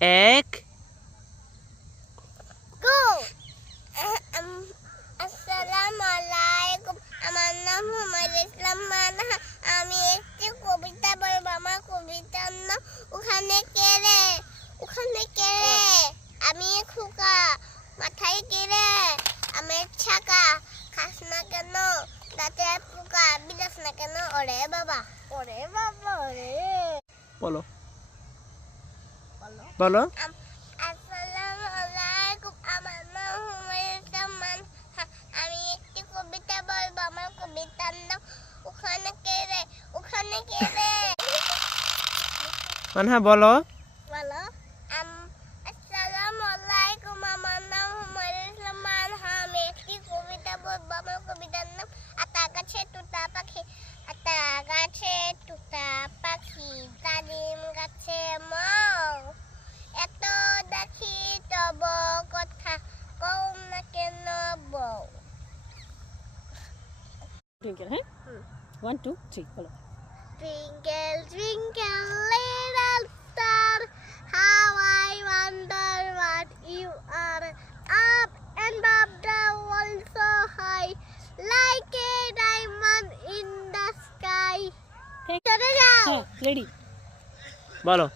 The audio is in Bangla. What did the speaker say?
এক গো। আসসালামু আলাইকুম, আমার নাম হুমায়ুন ইসলাম মানহা। আমি একটি কবিতা বলবো। আমার কবিতার নাম ওখানে কে রে, ওখানে কে রে। আমি খোকা, মাথায় কে রে, আমের ছাকা, খাস না কেন দাঁতে পোকা, বিলাস না কেন ওরে বাবা, ওরে বাবা ওরে। বলো বলো বলো আসসালামু আলাইকুম, আমার নাম হুমায়ুন ইসলাম মানহা। আমি একটি কবিতা বলবো। আমার কবিতার নাম ওখানে কে রে, ওখানে কে রে। মানহা বলো। বলো আসসালামু আলাইকুম, আমার নাম হুমায়ুন ইসলাম মানহা। আমি একটি কবিতা বলবো। আমার কবিতার নাম আতা গাছে তুতা পাখি, আতা গাছে তুতা পাখি, ডালিম গাছে মৌ, এত দেখি তব কথা কও না কেন বউ। টুইঙ্কেল, হ্যাঁ 1 2 3 বলো। Twinkle, twinkle, little star, how I wonder what you are. Up and above the world so high, like a diamond in the sky. Thank- চলে যাও। হ্যাঁ রেডি। বলো